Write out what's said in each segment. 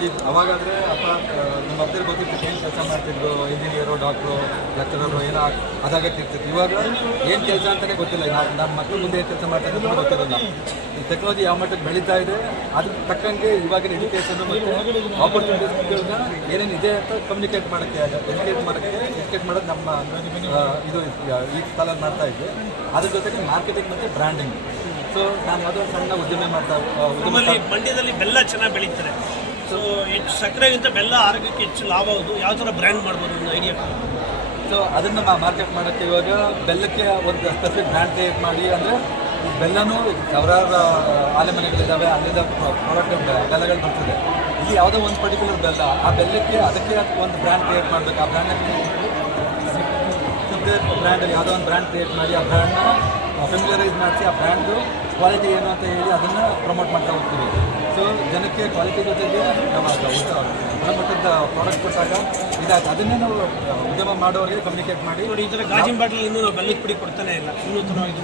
Technology ಅವಾಗಾದರೆ ಅಪ್ಪ ನಮ್ಮ ಅಪ್ಪ들 ಗೊತ್ತಿತ್ತು ಏನು ಕೆಲಸ ಮಾಡ್ತಿದ್ರು ಇಂಜಿನಿಯರು ಡಾಕ್ಟ್ರು ಲೆಕ್ಚರರು ಏನೋ ಅದಾಗತ್ತಿರ್ತಿತ್ತು. ಇವಾಗ ಏನು ಕೆಲಸ ಅಂತಲೇ ಗೊತ್ತಿಲ್ಲ. ನಾನು ನಮ್ಮ ಮಕ್ಕಳು ಮುಂದೆ ಏನು ಕೆಲಸ ಮಾಡ್ತಾರೆ ಅಂತ ಗೊತ್ತಿರಲ್ಲ. ಈ ಟೆಕ್ನಾಲಜಿ ಯಾವ ಮಟ್ಟಕ್ಕೆ ಬೆಳೀತಾ ಇದೆ ಅದಕ್ಕೆ ತಕ್ಕಂಗೆ ಇವಾಗಿನ ಎಜುಕೇಷನ್ ಮತ್ತು ಆಪರ್ಚುನಿಟೀಸ್ಗಳನ್ನ ಏನೇನು ಇದೆ ಅಂತ ಕಮ್ಯುನಿಕೇಟ್ ಮಾಡೋಕ್ಕೆ ಎಜುಕೇಟ್ ಮಾಡೋಕ್ಕೆ ಎಜುಕೇಟ್ ಮಾಡೋದು ನಮ್ಮ ಇದು ಈ ಕಾಲಲ್ಲಿ ಮಾಡ್ತಾ ಇದ್ದೆ ಅದ್ರ ಜೊತೆಗೆ ಮಾರ್ಕೆಟಿಂಗ್ ಮತ್ತು ಬ್ರ್ಯಾಂಡಿಂಗ್ ಸೊ ನಾನು ಯಾವುದೋ ಸಣ್ಣ ಉದ್ದಿಮೆ ಮಾಡ್ತಾ ಮಂಡ್ಯದಲ್ಲಿ ಬೆಲ್ಲ ಚೆನ್ನಾಗಿ ಬೆಳೀತಾರೆ. ಸೊ ಹೆಚ್ಚು ಸಕ್ಕರೆಗಿಂತ ಬೆಲ್ಲ ಆರೋಗ್ಯಕ್ಕೆ ಹೆಚ್ಚು ಲಾಭ ಹೌದು. ಯಾವ ಥರ ಬ್ರ್ಯಾಂಡ್ ಮಾಡ್ಬೋದು ಒಂದು ಐಡಿಯಾ ಸೊ ಅದನ್ನು ಮಾರ್ಕೆಟ್ ಮಾಡೋಕ್ಕೆ ಇವಾಗ ಬೆಲ್ಲಕ್ಕೆ ಒಂದು ಸ್ಪೆಸಿಫಿಕ್ ಬ್ರ್ಯಾಂಡ್ ಕ್ರಿಯೇಟ್ ಮಾಡಿ ಅಂದರೆ ಬೆಲ್ಲನೂ ಸಾವಿರಾರು ಆಲೆ ಮನೆಗಳಿದ್ದಾವೆ ಅಲ್ಲಿಂದ ಪ್ರಾಡಕ್ಟ್ ಬೆಲ್ಲಗಳು ಬರ್ತದೆ. ಇಲ್ಲಿ ಯಾವುದೋ ಒಂದು ಪರ್ಟಿಕ್ಯುಲರ್ ಬೆಲ್ಲ, ಆ ಬೆಲ್ಲಕ್ಕೆ ಅದಕ್ಕೆ ಒಂದು ಬ್ರ್ಯಾಂಡ್ ಕ್ರಿಯೇಟ್ ಮಾಡಬೇಕು. ಆ ಬ್ರ್ಯಾಂಡಲ್ಲಿ ಬ್ರ್ಯಾಂಡಲ್ಲಿ ಯಾವುದೋ ಒಂದು ಬ್ರ್ಯಾಂಡ್ ಕ್ರಿಯೇಟ್ ಮಾಡಿ ಆ ಬ್ರ್ಯಾಂಡ್ನ ಫೆಮಿಲರೈಸ್ ಮಾಡಿಸಿ ಆ ಬ್ರ್ಯಾಂಡು ಕ್ವಾಲಿಟಿ ಏನು ಅಂತ ಹೇಳಿ ಅದನ್ನು ಪ್ರಮೋಟ್ ಮಾಡ್ತಾ ಹೋಗ್ತೀವಿ. ಸೊ ಜನಕ್ಕೆ ಕ್ವಾಲಿಟಿ ಜೊತೆಗೆ ನಾವು ಗುಣಮಟ್ಟದ ಪ್ರಾಡಕ್ಟ್ ಕೊಟ್ಟಾಗ ಇದಾಯ್ತು. ಅದನ್ನೇ ನಾವು ಉದ್ಯಮ ಮಾಡೋರಿಗೆ ಕಮ್ಯುನಿಕೇಟ್ ಮಾಡಿ. ನೋಡಿ ಈ ಥರ ಗಾಜಿನ ಬಾಟಲ್ ಇನ್ನೂ ನಾವು ಪುಡಿ ಕೊಡ್ತಾನೆ ಇಲ್ಲ. ವಿನೂತನವಾಗಿ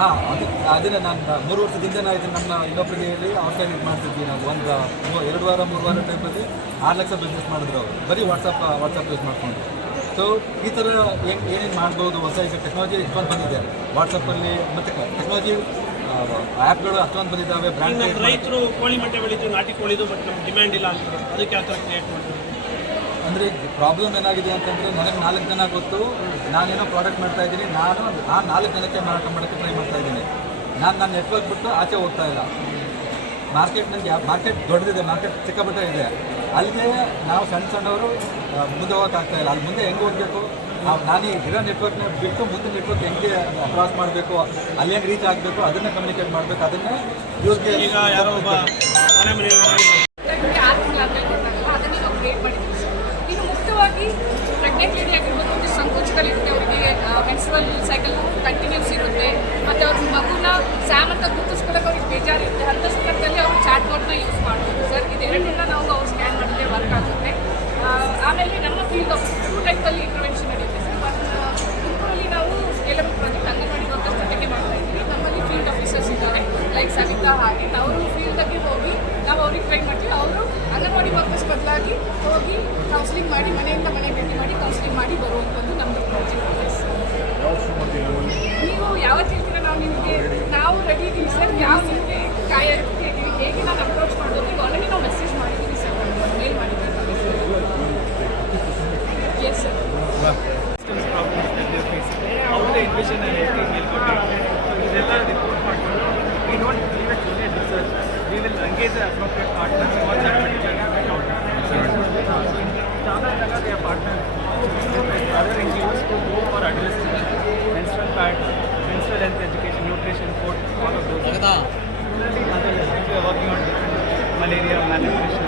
ಹಾಂ ಅದು ಅದನ್ನು ನಾನು ಮೂರು ವರ್ಷದಿಂದ ನಾನು ಇದನ್ನು ನನ್ನ ಇನ್ನೊಬ್ಬರಿಗೆ ಹೇಳಿ ಅವ್ರ ಇದು ಮಾಡ್ತಿದ್ವಿ ನಾವು ಒಂದು ಎರಡು ವಾರ ಮೂರು ವಾರ ಟೈಮಲ್ಲಿ ಆರು ಲಕ್ಷ ಬಿಸ್ನೆಸ್ ಮಾಡಿದ್ರು ಅವರು. ಬರೀ ವಾಟ್ಸಪ್ ವಾಟ್ಸಪ್ ಯೂಸ್ ಮಾಡ್ಕೊಂಡು. ಸೊ ಈ ಥರ ಏನು ಏನೇನು ಮಾಡ್ಬೋದು ಹೊಸ ಈಗ ಟೆಕ್ನಾಲಜಿ ಎಷ್ಟೊಂದು ಬಂದಿದೆ. ವಾಟ್ಸಪ್ಪಲ್ಲಿ ಮತ್ತು ಟೆಕ್ನಾಲಜಿ ಆ್ಯಪ್ಗಳು ಅಷ್ಟೊಂದು ಬಂದಿದ್ದಾವೆ ಬ್ರ್ಯಾಂಡ್ ರೈತರು ಕೋಳಿ ಮೊಟ್ಟೆ ಬೆಳೀತೀವಿ ನಾಟಿ ಕೋಳಿದು ಬಟ್ ನಮ್ಗೆ ಡಿಮ್ಯಾಂಡ್ ಇಲ್ಲ ಅಂತ. ಅದಕ್ಕೆ ಯಾವ ಥರ ಕ್ರಿಯೇಟ್ ಮಾಡ್ತೀವಿ ಅಂದರೆ ಪ್ರಾಬ್ಲಮ್ ಏನಾಗಿದೆ ಅಂತಂದರೆ ನನಗೆ ನಾಲ್ಕು ಜನ ಗೊತ್ತು ನಾನೇನೋ ಪ್ರಾಡಕ್ಟ್ ಮಾಡ್ತಾ ಇದ್ದೀನಿ ನಾನು ಆ ನಾಲ್ಕು ಜನಕ್ಕೆ ಮಾರಾಟ ಮಾಡೋಕ್ಕೆ ಟ್ರೈ ಮಾಡ್ತಾ ಇದ್ದೀನಿ. ನಾನು ನನ್ನ ನೆಟ್ವರ್ಕ್ ಬಿಟ್ಟು ಆಚೆ ಹೋಗ್ತಾ ಇಲ್ಲ. ಮಾರ್ಕೆಟ್ ನನಗೆ ಮಾರ್ಕೆಟ್ ದೊಡ್ಡದಿದೆ ಮಾರ್ಕೆಟ್ ಸಿಕ್ಕಾಪಟ್ಟೆ ಇದೆ. ಅಲ್ಲಿಗೆ ನಾವು ಸಣ್ಣ ಸಣ್ಣವರು ಮುಂದೆ ಹೋಗೋಕ್ಕಾಗ್ತಾ ಇಲ್ಲ. ಅಲ್ಲಿ ಮುಂದೆ ಹೆಂಗೆ ಹೋಗಬೇಕು? ನಾನು ಈ ಇರೋ ನೆಟ್ವರ್ಕ್ನ ಬಿಟ್ಟು ಮುಂದೆ ನೆಟ್ವರ್ಕ್ ಹೆಂಗೆ ಕ್ರಾಸ್ ಮಾಡಬೇಕು ಅಲ್ಲಿ ಹೆಂಗೆ ರೀಚ್ ಆಗಬೇಕು ಅದನ್ನೇ ಕಮ್ಯುನಿಕೇಟ್ ಮಾಡಬೇಕು ಅದನ್ನೇ ಇವ್ರಿಗೆ ಈಗ ಯಾರೋ ಒಬ್ಬ ಮನೆ ಮನೆ ನಾವು ಮಾಡಿದ್ದೀವಿ. ಸರ್ ಇನ್ನು ಮುಖ್ಯವಾಗಿ ಪ್ರೆಗ್ನೆಂಟ್ ಲೇಡಿ ಆಗಿರ್ಬೋದು ಒಂದು ಸಂಕೋಚಗಳಿರುತ್ತೆ ಅವರಿಗೆ ಮೆನ್ಸುವಲ್ ಸೈಕಲ್ ಕಂಟಿನ್ಯೂಸ್ ಇರುತ್ತೆ ಮತ್ತು ಅವ್ರ ಮಗುನ ಸ್ಯಾಮ್ ಅಂತ ಗುರುತಿಸ್ಕೊಳ್ಳೋಕೆ ಅವ್ರಿಗೆ ಬೇಜಾರಿರುತ್ತೆ. ಅಂಥ ಸಂದರ್ಭದಲ್ಲಿ ಅವರು ಚಾಟ್ ಬೋರ್ಡ್ನ ಯೂಸ್ ಮಾಡ್ಬೋದು. ಸರ್ ಇದೆರಡನ್ನ ನಾವು ಅವ್ರು ಸ್ಕ್ಯಾನ್ ಮಾಡಿದ್ರೆ ವರ್ಕ್ ಆಗುತ್ತೆ. ಆಮೇಲೆ ನಮ್ಮ ಫೀಲ್ಡ್ ಆಫ್ ಟೂ ಟೈಪಲ್ಲಿ ನಡೆಯುತ್ತೆ ಸರ್ ತುಮಕೂರಲ್ಲಿ ನಾವು ಸ್ಕೇಲಬಲ್ ಪ್ರಾಜೆಕ್ಟ್ ಅಂಗನವಾಡಿ ವರ್ಕರ್ಸ್ ಜೊತೆಗೆ ಮಾಡ್ತಾ ಇದ್ದೀವಿ ನಮ್ಮಲ್ಲಿ ಫೀಲ್ಡ್ ಆಫೀಸರ್ಸ್ ಇದ್ದಾರೆ ಸವಿತಾ ಹಾಗೆ ಅವರು ಫೀಲ್ಡಲ್ಲಿ ಹೋಗಿ, ನಾವು ಅವ್ರಿಗೆ ಟ್ರೈ ಮಾಡ್ತೀವಿ. ಅವರು ಅಂಗನವಾಡಿ ವರ್ಕರ್ಸ್ ಬದಲಾಗಿ ಹೋಗಿ ಕೌನ್ಸಿಲಿಂಗ್ ಮಾಡಿ, ಮನೆಯಿಂದ ಮನೆ ಭೇಟಿ ಮಾಡಿ ಕೌನ್ಸಿಲಿಂಗ್ ಮಾಡಿ ಬರುವಂಥದ್ದು ನಮ್ಮದು ಪ್ರಾಜೆಕ್ಟ್. ज़्यादा जगह के अपार्टमेंट को वो और address education nutrition food all of malaria malnutrition